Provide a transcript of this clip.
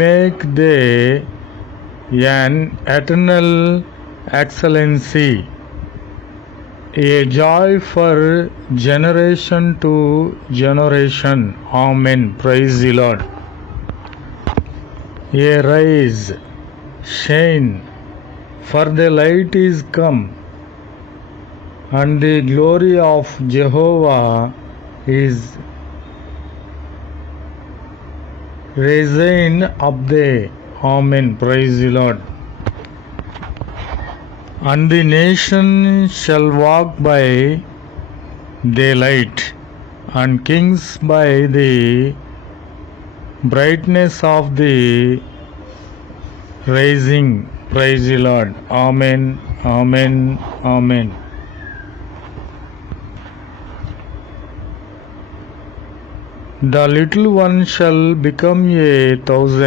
make they an eternal excellency, a joy for generation to generation. Amen. Praise the Lord. Arise, shine, for the light is come, and the glory of Jehovah is risen up there. Amen. Praise the Lord. And the nation shall walk by the light, and kings by the brightness of the rising. Praise the Lord. Amen. Amen. Amen. The little one shall become 1,000.